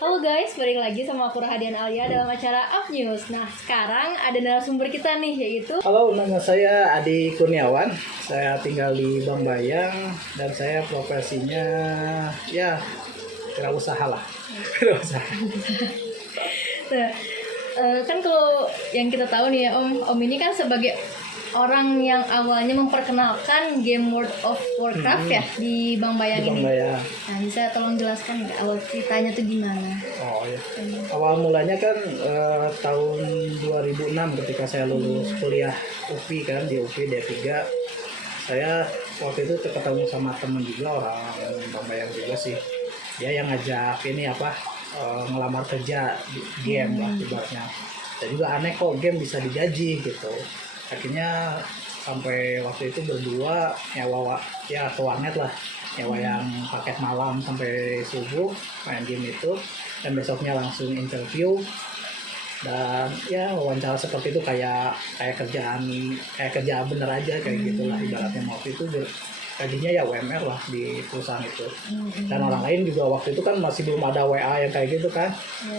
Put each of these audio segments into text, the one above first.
Halo guys, balik lagi sama aku Rahadian Alia dalam acara Up News. Nah, sekarang ada narasumber kita nih, yaitu Halo, nama saya Adi Kurniawan. Saya tinggal di Bambayang dan saya profesinya ya wirausaha lah. Wirausaha. Nah, kan kalau yang kita tahu nih ya Om ini kan sebagai orang yang awalnya memperkenalkan game World of Warcraft ya di Bambayang ini. Bambayang. Nah, bisa tolong jelaskan nggak awal ceritanya tuh gimana? Oh ya. Awal mulanya kan tahun 2006 ketika saya lulus kuliah UPI kan, di UPI D3. Saya waktu itu ketemu sama temen juga orang Bambayang juga sih. Dia yang ngajak ini ngelamar kerja di game lah ibaratnya. Dan juga aneh kok game bisa digaji gitu. Akhirnya sampai waktu itu berdua nyewa ya ke warnet lah, nyewa yang paket malam sampai subuh main game itu, dan besoknya langsung interview dan ya wawancara seperti itu kayak kerjaan bener aja kayak gitulah ibaratnya. Waktu itu gajinya ya UMR lah di perusahaan itu. Dan orang lain juga waktu itu kan masih belum ada WA yang kayak gitu kan,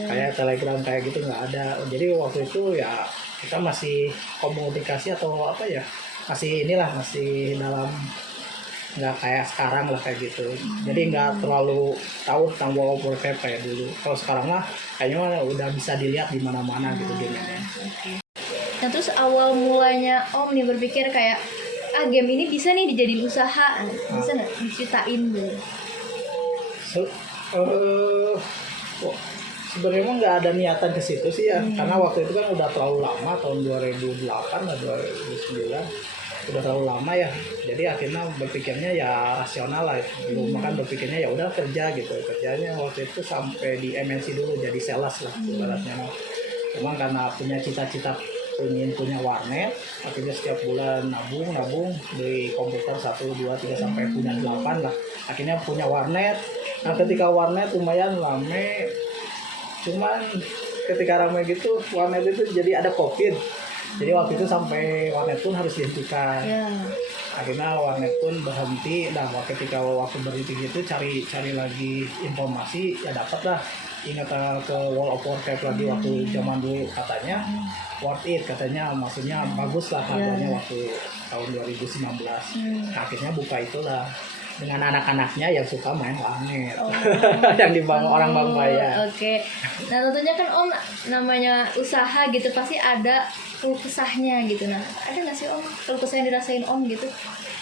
kayak Telegram kayak gitu nggak ada. Jadi waktu itu ya kita masih komunikasi atau masih dalam, nggak kayak sekarang lah kayak gitu. Jadi nggak terlalu tahu tentang World of Warcraft kayak dulu. Kalau sekarang mah kayaknya udah bisa dilihat di mana-mana gitu gamenya. Nah, terus awal mulanya Om nih berpikir kayak game ini bisa nih dijadiin usaha. Bisa nggak diceritain dulu? Sebenarnya mah nggak ada niatan ke situ sih ya, karena waktu itu kan udah terlalu lama, tahun 2008 atau 2009 udah terlalu lama ya. Jadi akhirnya berpikirnya ya rasional lah. Dulu makan berpikirnya ya udah kerja gitu. Kerjanya waktu itu sampai di MNC dulu jadi sales lah ibaratnya. Cuma karena punya cita-cita ingin punya warnet, akhirnya setiap bulan nabung beli komputer 1, 2, 3 sampai punya 8 lah. Akhirnya punya warnet. Nah ketika warnet lumayan rame, cuman ketika ramai gitu warnet itu jadi ada COVID. Jadi waktu itu sampai warnet pun harus dihentikan. Akhirnya warnet pun berhenti. Nah ketika waktu berhenti gitu cari lagi informasi ya dapat lah. Ingat ke World of Warcraft lagi waktu zaman dulu katanya worth it, katanya maksudnya bagus lah harganya waktu tahun 2019. Akhirnya buka itulah dengan anak-anaknya yang suka main warnet. Yang dibangun orang Bambayang. Oke. Nah tentunya kan Om namanya usaha gitu pasti ada keluh kesahnya gitu. Nah ada nggak sih Om keluh kesah yang dirasain Om gitu?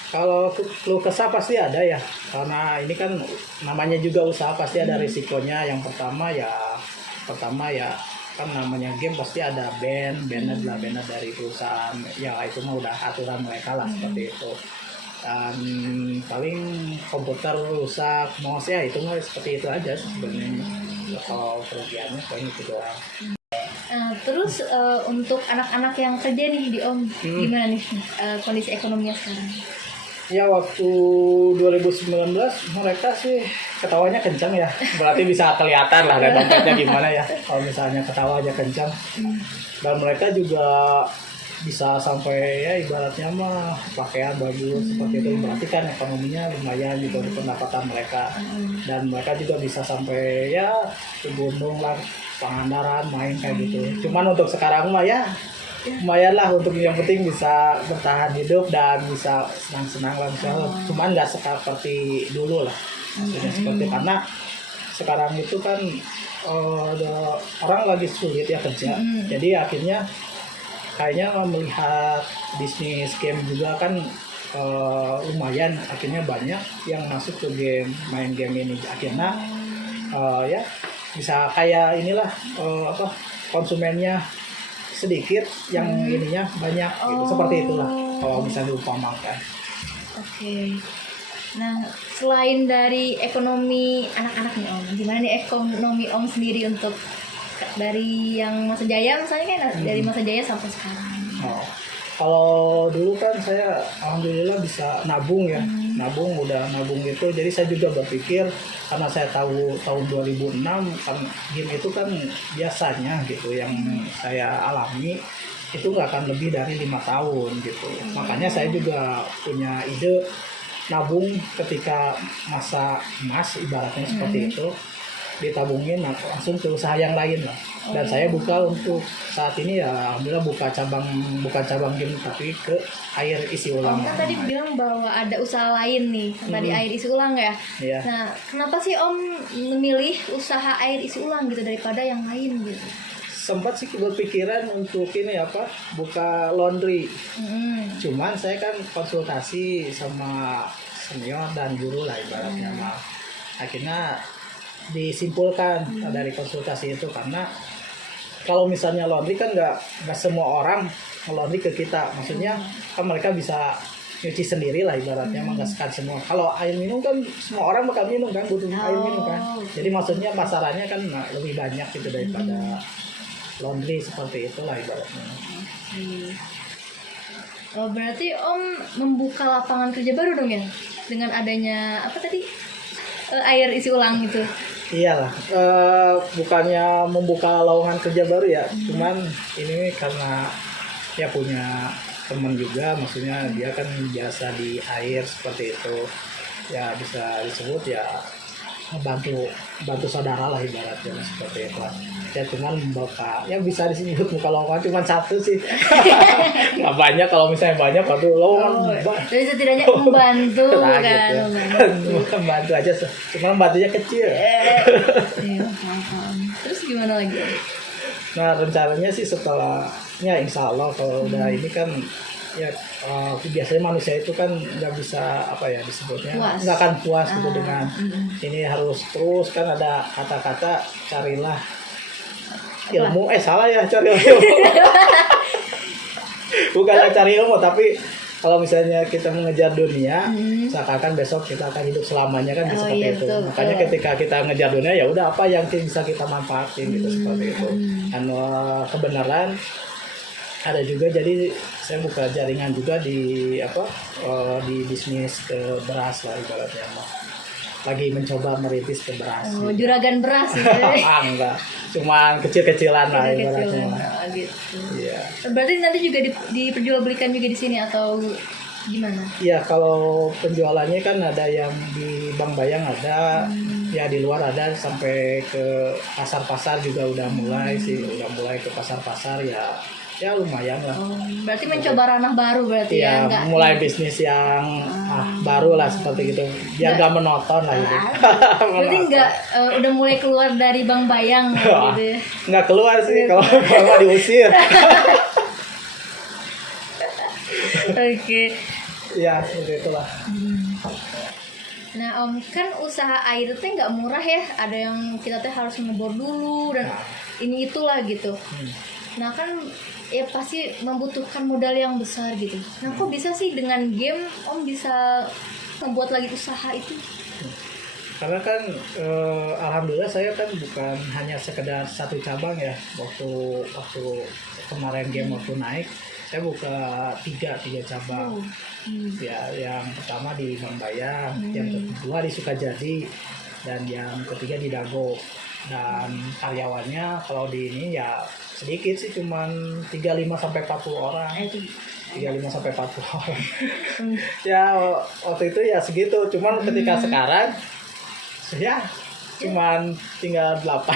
Kalau keluh kesah pasti ada ya, karena ini kan namanya juga usaha pasti ada risikonya. Yang pertama ya kan namanya game pasti ada banned dari perusahaan. Ya itu mah udah aturan mereka lah seperti itu. Dan paling komputer rusak, mouse ya itu mah seperti itu aja sebenarnya. Kalau kerugiannya paling itu doang. Terus untuk anak-anak yang kerja nih di Om, gimana nih kondisi ekonominya sekarang? Ya waktu 2019 mereka sih ketawanya kencang ya, berarti bisa kelihatan lah dan dompetnya gimana ya kalau misalnya ketawa aja kencang. Dan mereka juga bisa sampai ya ibaratnya mah pakaian bagus seperti itu, berarti kan ekonominya lumayan gitu di pendapatan mereka. Dan mereka juga bisa sampai ya ke gunung lah, Pangandaran main kayak gitu. Cuman untuk sekarang mah ya lumayan lah, untuk yang penting bisa bertahan hidup dan bisa senang-senang lah misalnya. Cuman nggak seperti dulu lah maksudnya seperti, karena sekarang itu kan ada orang lagi sulit ya kerja. Jadi akhirnya kayaknya melihat bisnis game juga kan lumayan, akhirnya banyak yang masuk ke game, main game ini. Akhirnya ya bisa kayak inilah konsumennya sedikit, yang ininya banyak gitu. Seperti itulah kalau bisa diumpamakan. Oke. Nah, selain dari ekonomi anak-anak nih Om, gimana nih ekonomi Om sendiri untuk dari yang masa jaya misalnya kan dari masa jaya sampai sekarang? Kalau dulu kan saya alhamdulillah bisa nabung ya. Udah nabung gitu. Jadi saya juga berpikir, karena saya tahu tahun 2006 kan game itu kan biasanya gitu yang saya alami itu nggak akan lebih dari 5 tahun gitu. Makanya saya juga punya ide nabung ketika masa emas ibaratnya seperti itu. ditabungin langsung ke usaha yang lain lah. Dan saya buka untuk saat ini ya alhamdulillah bukan cabang game tapi ke air isi Om ulang. kan tadi bilang bahwa ada usaha lain nih, tadi air isi ulang ya. Iya. Nah, kenapa sih Om memilih usaha air isi ulang gitu daripada yang lain gitu? Sempat sih berpikiran untuk ini apa buka laundry. Cuman saya kan konsultasi sama senior dan guru lah ibaratnya mah. Akhirnya disimpulkan dari konsultasi itu karena kalau misalnya laundry kan nggak semua orang laundry ke kita, maksudnya kan mereka bisa nyuci sendiri lah ibaratnya menggaskan semua. Kalau air minum kan semua orang bakal minum kan, butuh air minum kan. Jadi maksudnya pasarannya kan lebih banyak gitu daripada laundry seperti itulah ibaratnya. Oh, berarti Om membuka lapangan kerja baru dong ya dengan adanya apa tadi air isi ulang gitu. Iyalah, bukannya membuka lowongan kerja baru ya, cuman ini karena ya punya teman juga, maksudnya dia kan biasa di air seperti itu, ya bisa disebut ya bantu saudara lah ibaratnya seperti itu. Ya cuman membuka, ya bisa disebut buka lowongan cuman satu sih, nggak banyak. Kalau misalnya banyak waktu lowongan. Jadi setidaknya membantu Nah, kan, gitu. Membantu aja, cuma bantunya kecil. Iya, paham. Terus gimana lagi? Nah rencananya sih setelahnya insya Allah kalau udah ini kan ya biasanya manusia itu kan nggak bisa apa ya disebutnya Puas. nggak akan puas gitu dengan ini, harus terus kan ada kata-kata carilah ilmu, salah ya, cari ilmu. Bukanlah cari ilmu tapi kalau misalnya kita mengejar dunia, seakan-akan besok kita akan hidup selamanya kan seperti iya, itu. betul, Makanya betul. ketika kita ngejar dunia ya udah apa yang bisa kita manfaatin gitu seperti itu. Dan kebenaran ada juga, jadi saya buka jaringan juga di di bisnis ke beras lah ibaratnya. Lagi mencoba merintis ke beras. Oh, gitu. juragan beras gitu. Enggak, cuman kecil-kecilan lah Kecil-kecilan. ibaratnya. Oh, gitu. Iya. Berarti nanti juga diperjualbelikan juga di sini atau gimana? Iya, kalau penjualannya kan ada yang di Bank Bayang ada, ya di luar ada, sampai ke pasar-pasar juga udah mulai sih, udah mulai ke pasar-pasar ya lumayan lah. Oh, berarti mencoba ranah baru berarti ya, Iya, enggak? mulai bisnis yang baru lah seperti gitu, biar nggak monoton lah gitu. Berarti enggak udah mulai keluar dari Bank Bayang gitu ya. Nggak keluar sih, kalau mau diusir. Oke. Ya seperti itulah. Nah, Om, kan usaha air teh nggak murah ya. Ada yang kita teh harus ngebor dulu dan ini itulah gitu. Nah, kan ya pasti membutuhkan modal yang besar gitu. Nah, kok bisa sih dengan game Om bisa membuat lagi usaha itu? Karena kan alhamdulillah saya kan bukan hanya sekedar satu cabang ya. Waktu kemarin game waktu naik, saya buka tiga cabang. Ya, yang pertama di Mambayang, yang kedua di Sukajadi, dan yang ketiga di Dago. Dan karyawannya kalau di ini ya sedikit sih, cuman 35 sampai 40 orang. 35 sampai 40 orang. Ya waktu itu ya segitu, cuman ketika sekarang ya cuman tinggal 8.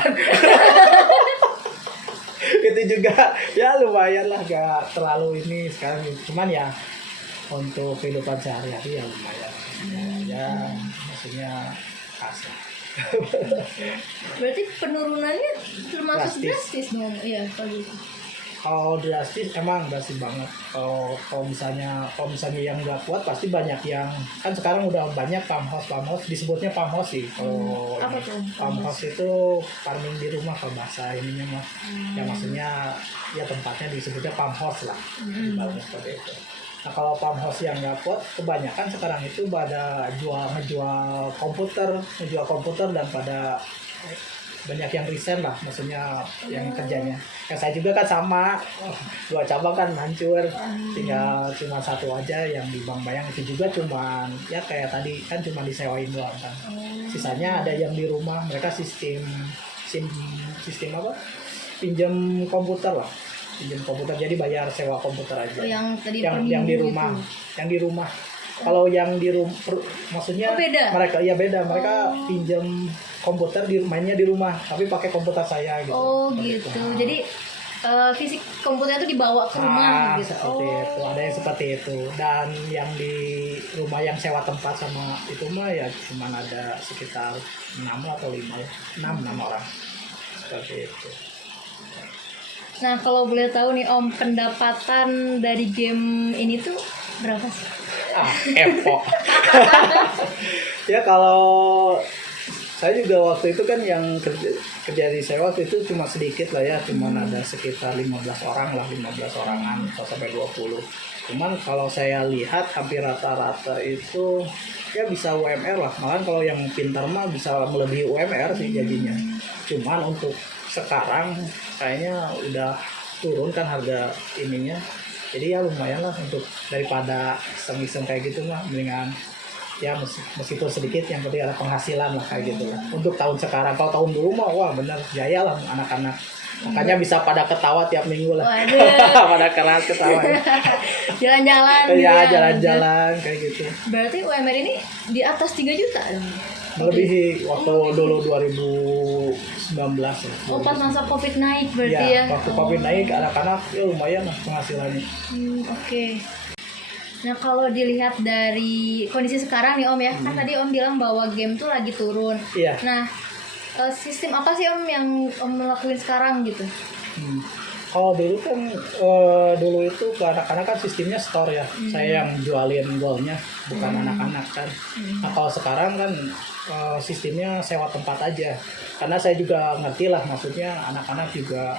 Itu juga ya lumayan lah, gak terlalu ini sekarang, cuman ya untuk kehidupan sehari-hari ya lumayan. Ya maksudnya kasar. Berarti penurunannya termasuk Drastis. drastis dong. Iya, kalau gitu. Kalau drastis emang drastis banget. Kalau misalnya yang nggak kuat pasti banyak yang kan sekarang udah banyak farmhouse disebutnya farmhouse sih. Kalau Apa tuh? farmhouse itu farming di rumah kalau bahasa ininya mah. Ya maksudnya ya tempatnya disebutnya farmhouse lah. Dibangun seperti itu. Nah kalau farmhouse yang nggak kuat kebanyakan sekarang itu pada ngejual komputer dan pada banyak yang resign lah, maksudnya yang kerjanya. Yang saya juga kan sama, 2 cabang kan hancur, tinggal cuma satu aja yang di Bank Bayang, itu juga cuman ya kayak tadi kan cuma disewain doang kan. Sisanya ada yang di rumah, mereka sistem apa? Pinjam komputer lah. Pinjam komputer, jadi bayar sewa komputer aja. Oh, yang tadi yang per di minggu rumah, itu. yang di rumah. Kalau yang di rumah, maksudnya Oh, beda? mereka ya beda. Mereka pinjam komputer mainnya di rumah, tapi pakai komputer saya gitu. Oh Seperti gitu. itu. Jadi fisik komputer itu dibawa ke rumah gitu. Seperti itu. Ada yang seperti itu. Dan yang di rumah yang sewa tempat sama itu mah ya cuma ada sekitar 6 atau 5, 6 orang. Seperti itu. Nah, kalau boleh tahu nih Om, pendapatan dari game ini tuh berapa sih? Kepo. Ya kalau saya juga waktu itu kan yang kerja di saya waktu itu cuma sedikit lah ya, cuma ada sekitar 15 orang lah, 15 orangan atau sampai 20. Cuman kalau saya lihat hampir rata-rata itu ya bisa UMR lah, malah kalau yang pintar mah bisa melebihi UMR sih jadinya. Cuman untuk sekarang kayaknya udah turun kan harga ininya, jadi ya lumayan lah untuk daripada iseng-iseng kayak gitu mah, mendingan ya meskipun sedikit yang penting ada penghasilan lah kayak gitu. Untuk tahun sekarang, kalau tahun dulu mah wah bener jaya lah anak-anak, makanya bisa pada ketawa tiap minggu lah. Pada keras ketawa. Jalan-jalan gitu Ya ya. jalan-jalan kayak gitu. Berarti UMR ini di atas 3 juta dong? Melebihi waktu dulu 2019 ya. Oh, pas masa Covid naik berarti ya? Waktu Covid naik anak-anak ya lumayan lah penghasilannya. Oke. Nah, kalau dilihat dari kondisi sekarang nih Om ya, kan tadi Om bilang bahwa game tuh lagi turun. Iya. Nah, sistem apa sih Om yang Om lakuin sekarang gitu? Kalau dulu kan dulu itu ke anak-anak kan sistemnya store ya. Saya yang jualin golnya, bukan anak-anak kan. Nah kalau sekarang kan sistemnya sewa tempat aja. Karena saya juga ngerti lah, maksudnya anak-anak juga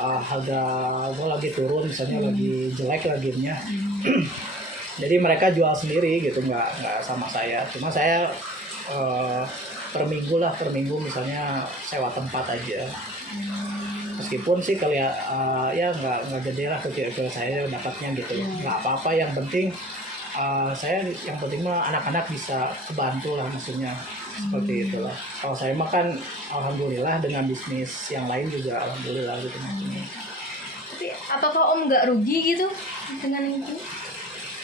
harga gol lagi turun, misalnya lagi jelek lah gamenya. Jadi mereka jual sendiri gitu, nggak sama saya. Cuma saya per minggu misalnya sewa tempat aja. Meskipun sih kali ya nggak gede lah ke saya dapatnya gitu, nggak apa-apa, yang penting saya yang penting mah anak-anak bisa kebantu lah, maksudnya seperti itulah. Kalau saya mah kan alhamdulillah dengan bisnis yang lain juga alhamdulillah gitu maksudnya. Tapi apakah Om nggak rugi gitu dengan ini?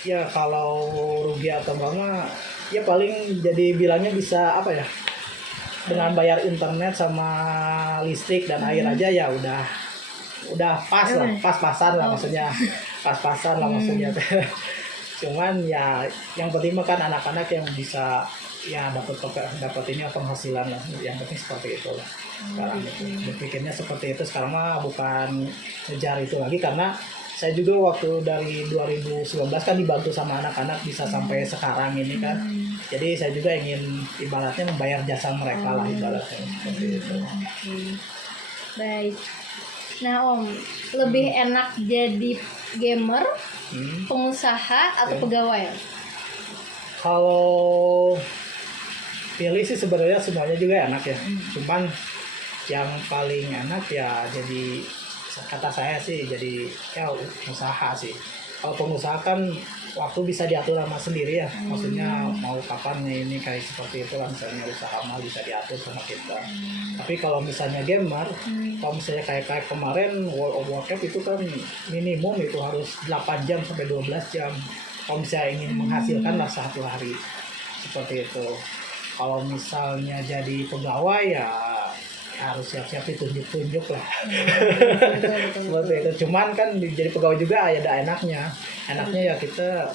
Ya kalau rugi atau enggak mah ya paling jadi bilangnya bisa apa ya, dengan bayar internet sama listrik dan air aja ya udah pas-pasan lah maksudnya. Pas-pasan lah maksudnya. Cuman ya yang penting mah kan anak-anak yang bisa ya dapat ini penghasilan lah, yang penting seperti itu lah. Sekarang berpikirnya seperti itu sekarang mah, bukan ngejar itu lagi, karena saya juga waktu dari 2019 kan dibantu sama anak-anak bisa sampai sekarang ini kan. Jadi saya juga ingin ibaratnya membayar jasa mereka lah ibaratnya seperti itu. Baik. Nah Om, lebih enak jadi gamer, pengusaha atau pegawai? Kalau pilih sih sebenarnya semuanya juga enak ya. Cuman yang paling enak ya jadi, kata saya sih jadi ya usaha sih. Kalau pengusaha kan waktu bisa diatur sama sendiri ya, maksudnya mau kapan ini kayak seperti itu lah, misalnya usaha mah bisa diatur sama kita. Tapi kalau misalnya gamer, kalau misalnya kayak kemarin World of Warcraft itu kan minimum itu harus 8 jam sampai 12 jam kalau misalnya ingin menghasilkan lah satu hari seperti itu. Kalau misalnya jadi pegawai ya harus siap-siap ditunjuk-tunjuk lah. Seperti itu. Cuman kan jadi pegawai juga ada enaknya ya kita,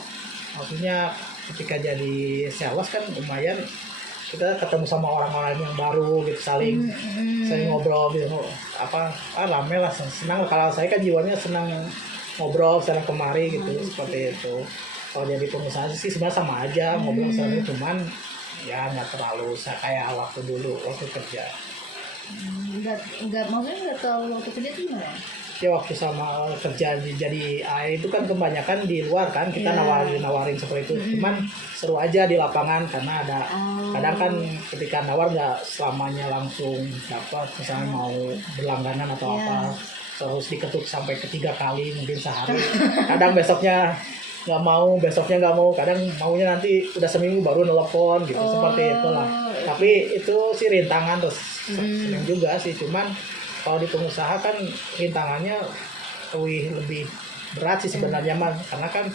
maksudnya ketika jadi sales kan lumayan kita ketemu sama orang-orang yang baru gitu, saling ngobrol gitu, rame lah, senang. Kalau saya kan jiwanya senang ngobrol sana kemari gitu, seperti itu. Kalau jadi pengusaha sih sebenarnya sama aja, ngobrol sana, cuman ya nggak terlalu kayak waktu dulu waktu kerja. Maksudnya nggak terlalu waktu kerja tuh gimana? Ya waktu sama kerja jadi itu kan kebanyakan di luar kan, kita nawarin seperti itu. Cuman seru aja di lapangan karena ada kadang kan ketika nawar nggak selamanya langsung dapat, misalnya mau berlangganan atau apa terus diketuk sampai 3 kali mungkin sehari. Kadang besoknya nggak mau, kadang maunya nanti udah seminggu baru nelpon gitu, seperti itulah. Tapi itu sih rintangan, terus senang juga sih. Cuman kalau di pengusaha kan rintangannya lebih berat sih sebenarnya mah, karena kan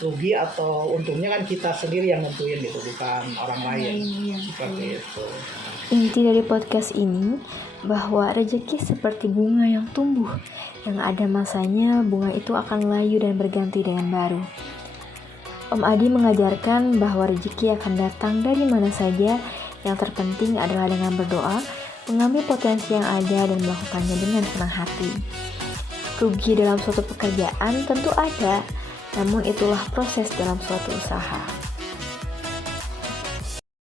rugi atau untungnya kan kita sendiri yang nentuin gitu, bukan orang lain. Iya, Seperti itu. Inti dari podcast ini bahwa rezeki seperti bunga yang tumbuh, yang ada masanya bunga itu akan layu dan berganti dengan baru. Om Adi mengajarkan bahwa rezeki akan datang dari mana saja, yang terpenting adalah dengan berdoa, mengambil potensi yang ada dan melakukannya dengan senang hati. Rugi dalam suatu pekerjaan tentu ada, namun itulah proses dalam suatu usaha.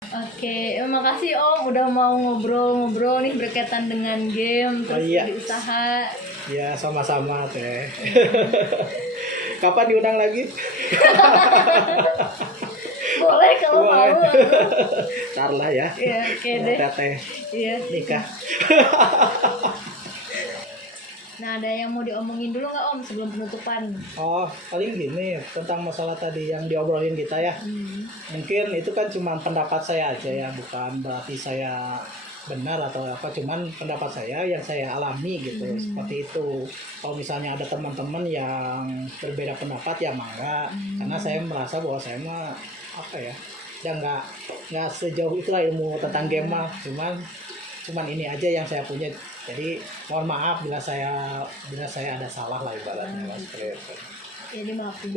Oke, makasih Om udah mau ngobrol-ngobrol nih berkaitan dengan game terus iya. di usaha. Ya sama-sama teh. Kapan diundang lagi? Boleh kalau Boleh. mau. Ntar lah ya. Iya, oke deh. Teh Iya. nikah. Nah, ada yang mau diomongin dulu nggak Om sebelum penutupan? Oh, paling gini tentang masalah tadi yang diobrolin kita ya. Mungkin itu kan cuma pendapat saya aja ya, bukan berarti saya benar atau apa, cuman pendapat saya yang saya alami gitu. Seperti itu. Kalau misalnya ada teman-teman yang berbeda pendapat ya mangga, karena saya merasa bahwa saya mah apa ya, ya nggak sejauh itulah ilmu tentang game mah, cuman ini aja yang saya punya. Jadi mohon maaf bila saya ada salah lah ibaratnya lah, seperti itu. Ya dimaafin.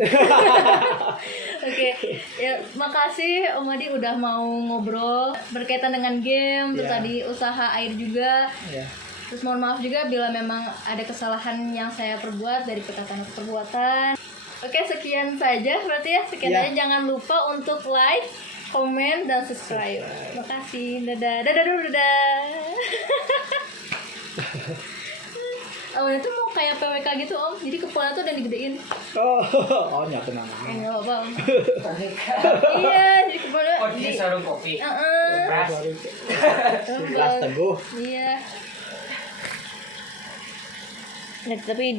Oke, ya makasih Om Adi udah mau ngobrol berkaitan dengan game, terus Ya. tadi usaha air juga. Ya. Terus mohon maaf juga bila memang ada kesalahan yang saya perbuat dari perkataan atau perbuatan. Oke, sekian saja berarti ya. Sekian Ya. aja, jangan lupa untuk like, komen, dan subscribe. Makasih. Dadah. Dadah dulu, dadah. Awalnya tuh mau kayak PWK gitu Om, jadi kepala tuh udah digedein. Oh nyata nama. Enggak apa-apa Om. Iya, jadi kepala Oh, di sarung kopi. Beras. Sebelas teguh. Iya. Nah, tapi